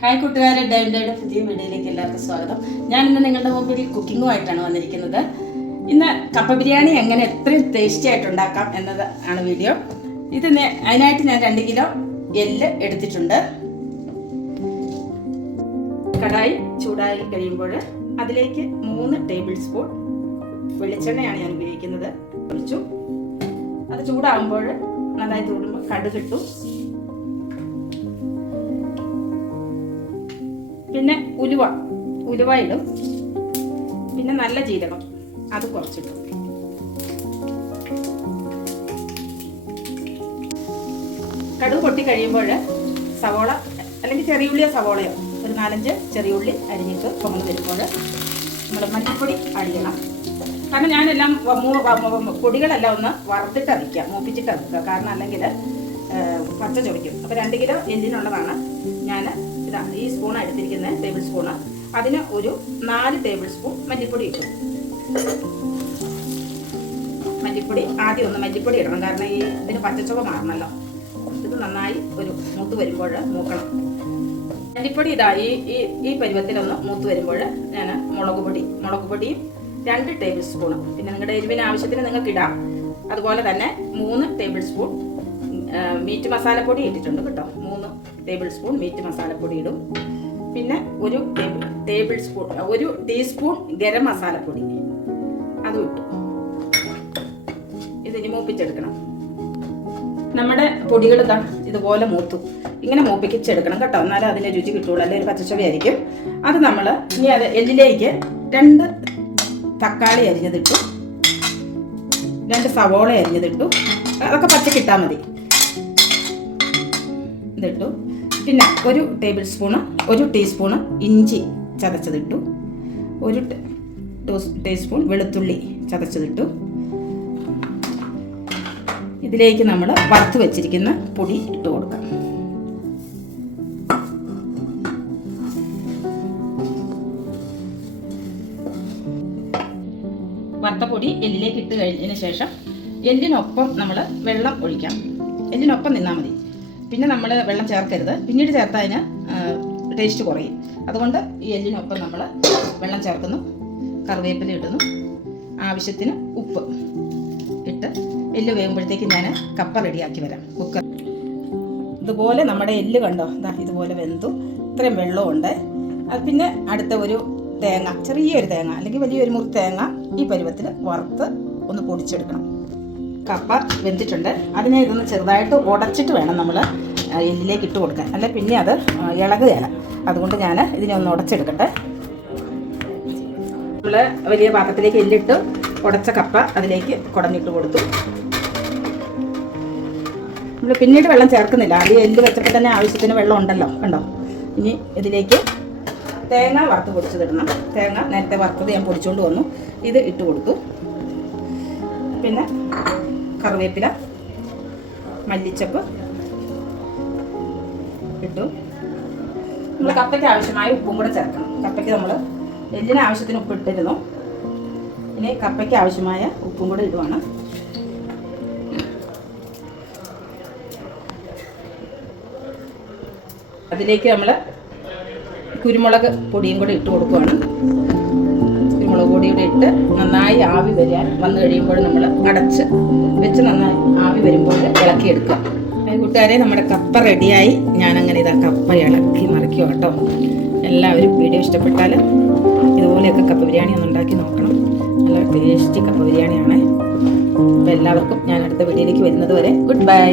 Hi കൂട്ടുകാരെ, ഡൈൻഡയുടെ പുതിയ വീഡിയോയിലേക്ക് എല്ലാവർക്കും സ്വാഗതം. ഞാൻ ഇന്ന് നിങ്ങളുടെ മുമ്പിൽ കുക്കിങ്ങുമായിട്ടാണ് വന്നിരിക്കുന്നത്. ഇന്ന് കപ്പ ബിരിയാണി എങ്ങനെ എത്രയും ടേസ്റ്റി ആയിട്ട് ഉണ്ടാക്കാം എന്നത് ആണ് വീഡിയോ. അതിനായിട്ട് ഞാൻ 2 കിലോ എല്ല് എടുത്തിട്ടുണ്ട്. കടായി ചൂടായി കഴിയുമ്പോൾ അതിലേക്ക് 3 ടേബിൾ സ്പൂൺ വെളിച്ചെണ്ണയാണ് ഞാൻ ഉപയോഗിക്കുന്നത്. ഒഴിച്ചു. അത് ചൂടാകുമ്പോൾ നന്നായി ചൂടുമ്പോൾ കടുകിട്ടു. പിന്നെ ഉലുവ ഇടും. പിന്നെ നല്ല ജീരകം അത് കുറച്ചിടും. കടുക് പൊട്ടി കഴിയുമ്പോൾ സവോള അല്ലെങ്കിൽ ചെറിയ ഉള്ളിയോ സവോളയോ ഒരു 4-5 ചെറിയ ഉള്ളി അരിഞ്ഞിട്ട് പൊങ്ങ് വരുമ്പോൾ നമ്മൾ മല്ലിപ്പൊടി അടിക്കണം. കാരണം ഞാനെല്ലാം പൊടികളെല്ലാം ഒന്ന് വറുത്തിട്ട് അരിക്കുക, മൂപ്പിച്ചിട്ട് അരിക്കുക. കാരണം അല്ലെങ്കിൽ പച്ച ചൊടിക്കും. അപ്പോൾ 2 കിലോ എല്ലിനുള്ളതാണ് ഞാൻ ഈ സ്പൂണാണ് എടുത്തിരിക്കുന്നത്, ടേബിൾ സ്പൂണ്. അതിന് ഒരു 4 ടേബിൾ സ്പൂൺ മല്ലിപ്പൊടി ഇട്ടു. മല്ലിപ്പൊടി ആദ്യം ഒന്ന് മല്ലിപ്പൊടി ഇടണം, കാരണം ഇതിന് പച്ചച്ചുവ മാറണമല്ലോ. ഇത് നന്നായി ഒരു മൂത്ത് വരുമ്പോൾ മൂക്കണം. മല്ലിപ്പൊടി ഈ പരുവത്തിലൊന്ന് മൂത്ത് വരുമ്പോൾ ഞാൻ മുളക് പൊടിയും 2 ടേബിൾ സ്പൂണ്. പിന്നെ നിങ്ങളുടെ എരിവിന് ആവശ്യത്തിന് നിങ്ങൾക്ക് ഇടാം. അതുപോലെ തന്നെ 3 ടേബിൾ സ്പൂൺ മീറ്റ് മസാലപ്പൊടി ഇട്ടിട്ടുണ്ട് കേട്ടോ. 3 ടേബിൾ സ്പൂൺ മീറ്റ് മസാലപ്പൊടി ഇടും. പിന്നെ ഒരു ടീസ്പൂൺ ഗരം മസാലപ്പൊടി അതും ഇട്ടു. ഇതിനി മൂപ്പിച്ചെടുക്കണം. നമ്മുടെ പൊടികൾ ഇതുപോലെ ഇങ്ങനെ മൂപ്പിച്ചെടുക്കണം കേട്ടോ. എന്നാലും അതിൻ്റെ രുചി കിട്ടുള്ളൂ, അല്ലെങ്കിൽ ഒരു പച്ചച്ചവയായിരിക്കും. അത് നമ്മൾ ഇനി എല്ലിലേക്ക് 2 തക്കാളി അരിഞ്ഞതിട്ടു, 2 സവോള അരിഞ്ഞതിട്ടു. അതൊക്കെ പച്ചക്കിട്ടാൽ മതി. ഇതിട്ടു. പിന്നെ ഒരു ടീസ്പൂണ് ഇഞ്ചി ചതച്ചതിട്ടു. 1 ടീസ്പൂൺ വെളുത്തുള്ളി ചതച്ചതിട്ടു. ഇതിലേക്ക് നമ്മൾ വറുത്ത് വെച്ചിരിക്കുന്ന പൊടി ഇട്ട് കൊടുക്കാം. വറുത്ത പൊടി എല്ലിലേക്ക് ഇട്ട് കഴിഞ്ഞതിന് ശേഷം എല്ലിനൊപ്പം നമ്മൾ വെള്ളം ഒഴിക്കാം. എല്ലിനൊപ്പം നിന്നാൽ മതി. പിന്നെ നമ്മൾ വെള്ളം ചേർക്കരുത്. പിന്നീട് ചേർത്തതിന് ടേസ്റ്റ് കുറയും. അതുകൊണ്ട് ഈ എല്ലിനൊപ്പം നമ്മൾ വെള്ളം ചേർക്കുന്നു. കറിവേപ്പില ഇടുന്നു. ആവശ്യത്തിന് ഉപ്പ് ഇട്ട് എല്ല് വേകുമ്പോഴത്തേക്ക് ഞാൻ കപ്പ റെഡിയാക്കി വരാം. കുക്കർ ഇതുപോലെ നമ്മുടെ എല്ല് കണ്ടോ, ഇതുപോലെ വെന്തു. ഇത്രയും വെള്ളമുണ്ട്. അത് പിന്നെ അടുത്ത ഒരു തേങ്ങ, ചെറിയൊരു തേങ്ങ അല്ലെങ്കിൽ വലിയൊരു മുറി തേങ്ങ ഈ പരുവത്തിൽ വറുത്ത് ഒന്ന് പൊടിച്ചെടുക്കണം. കപ്പ വെന്തിട്ടുണ്ട്. അതിനെ ഇതൊന്ന് ചെറുതായിട്ട് ഉടച്ചിട്ട് വേണം നമ്മൾ എല്ലിലേക്ക് ഇട്ട് കൊടുക്കാൻ, അല്ല പിന്നെ അത് ഇളകുകയില്ല. അതുകൊണ്ട് ഞാൻ ഇതിനെ ഒന്ന് ഉടച്ചെടുക്കട്ടെ. നമ്മൾ വലിയ പാത്രത്തിലേക്ക് എല്ലിട്ട് ഉടച്ച കപ്പ അതിലേക്ക് കുടഞ്ഞിട്ട് കൊടുത്തു. നമ്മൾ പിന്നീട് വെള്ളം ചേർക്കുന്നില്ല. ആദ്യം എല്ല് വെച്ചപ്പോൾ തന്നെ ആവശ്യത്തിന് വെള്ളം ഉണ്ടല്ലോ, കണ്ടോ. ഇനി ഇതിലേക്ക് തേങ്ങ വറുത്ത് പൊടിച്ചതിടണം. തേങ്ങ നേരത്തെ വറുത്തത് ഞാൻ പൊടിച്ചുകൊണ്ട് വന്നു. ഇത് ഇട്ട് കൊടുത്തു. പിന്നെ കറിവേപ്പില, മല്ലിച്ചപ്പ് ഇട്ടു. നമ്മൾ കപ്പയ്ക്ക് ആവശ്യമായ ഉപ്പും കൂടെ ചേർക്കണം. കപ്പയ്ക്ക് നമ്മൾ എല്ലിന് ആവശ്യത്തിന് ഉപ്പ് ഇട്ടിരുന്നു. ഇനി കപ്പയ്ക്ക് ആവശ്യമായ ഉപ്പും കൂടെ ഇടുവാണ്. അതിലേക്ക് നമ്മൾ കുരുമുളക് പൊടിയും കൂടെ ഇട്ട് കൊടുക്കുകയാണ്. കുരുമുളക് പൊടിയുടെ ഇട്ട് നന്നായി ആവി വന്നു കഴിയുമ്പോൾ നമ്മൾ അടച്ച് വെച്ച് നന്നായി ആവി വരുമ്പോൾ ഇളക്കിയെടുക്കുക. കൂട്ടുകാരെ, നമ്മുടെ കപ്പ റെഡിയായി. ഞാനങ്ങനെ കപ്പ ഇളക്കി മറിക്കുക കേട്ടോ. എല്ലാവരും വീഡിയോ ഇഷ്ടപ്പെട്ടാൽ ഇതുപോലെയൊക്കെ കപ്പ ബിരിയാണി ഒന്ന് ഉണ്ടാക്കി നോക്കണം. നല്ല ടേസ്റ്റി കപ്പ ബിരിയാണിയാണ്. അപ്പോൾ എല്ലാവർക്കും ഞാൻ അടുത്ത വീഡിയോയിലേക്ക് വരുന്നത് വരെ ഗുഡ് ബൈ.